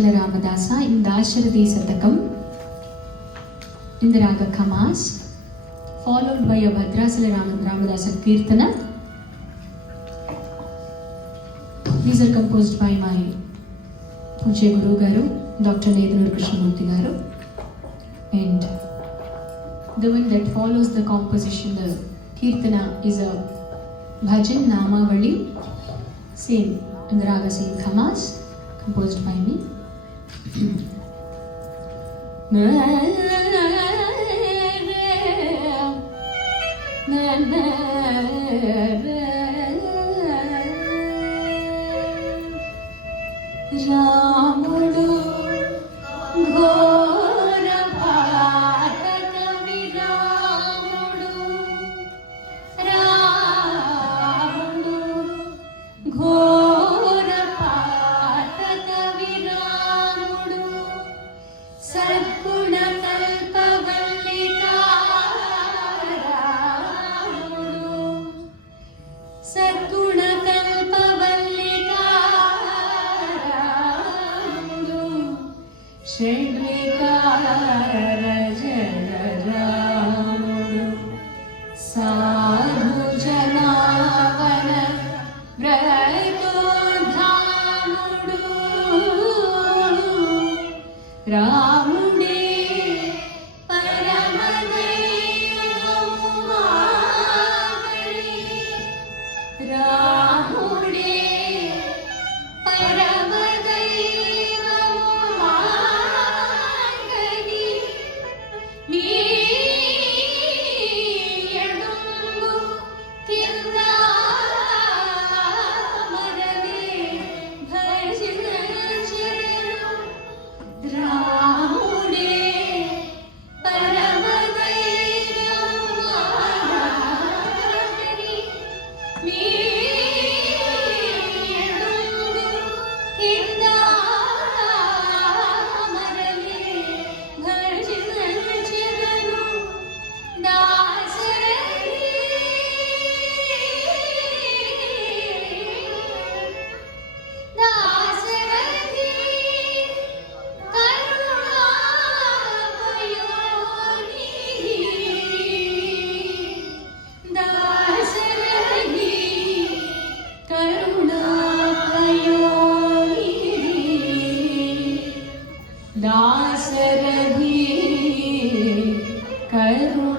Bhadrachala Ramadasa in Dasharathi Satakam in the Raga Kamas, followed by a Bhadrachala Ramadasa Kirtana. These are composed by my Pujya Guru Garu, Dr. Nedunur Krishnamurthy Garu, and the one that follows the composition, the Kirtana, is a Bhajan Namavali, same in the Raga same Kamas, composed by me. Ramudu ghora bhataka viramudu, Ramudu ghora bhataka viramudu, Sadguna kalpavallika Ramudu, Sadguna Shedvikara Jagaramudu, Sadhu Janavana Brayatodhamudu, Ramude Paramadaivamumakari, Ramude Dasarathi Karuna